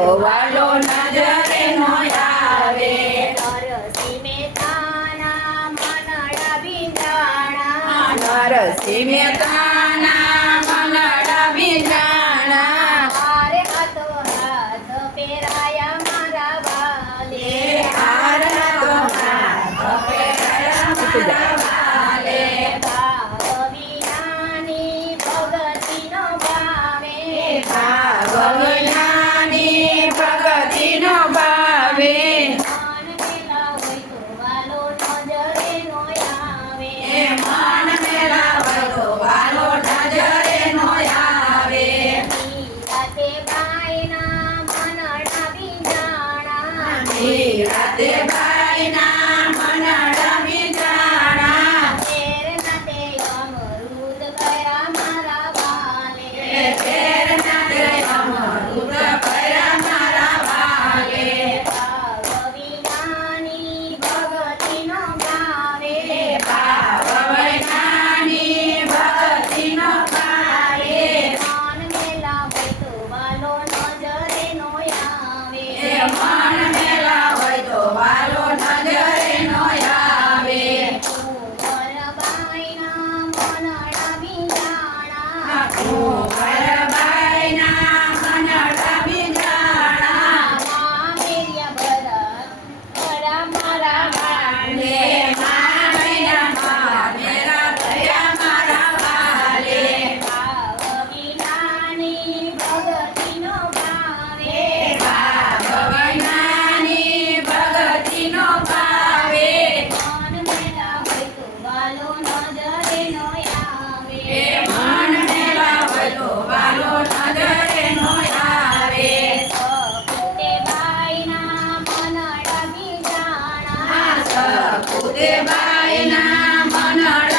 વાલો નજરે નો આવે નરસિંહ મહેતાના મનડા ભીંજાણા નરસિંહ મહેતાના મનડા ભીંજાણા હારે હાથો હાથ પેરાયા મારા વાલે હાર તો હાથ પેરાયા મારા વાલે ભાવિનાની ભગતિનો ભાવે ભાવનાની પ્રગતિનો ભાવે મન મેલા હોય તો વાલો નજરે નો આવે એ મન મેલા હોય તો વાલો નજરે નો આવે રાતે બાઈના મનડા ભીંજાણા રાતે બાઈના મનડા ભીંજાણા તેર નાતે અમૃત કયા મારા વાલે તેર નાતે અમૃત કયા મારા વાલે ભાવિનાની ભગતિનો ભાવે ભાવનાની ભક્તિનો ભાવે મન મેલા હોય તો વાલો નજરે નો આવે એ મન મેલા હોય તો વાલો નજરે નો આવે કુંવરબાઈના મનડા ભીંજાણા કુંવરબાઈના મનડા ભીંજાણા મામેરિયા ભરા મારા વાલે મામેરા મેરા થયા મારા વાલે ભાવિનાની ભગતિનો ભાવે ભાવનાની ભક્તિનો ભાવે મન મેલા હોય તો વાલો નજરે નો આવે એ મન મેલા હોય તો વાલો નજરે નો આવે સપુતે બાઈના મનડા ભીંજાણા સપુતે બાઈના મનડા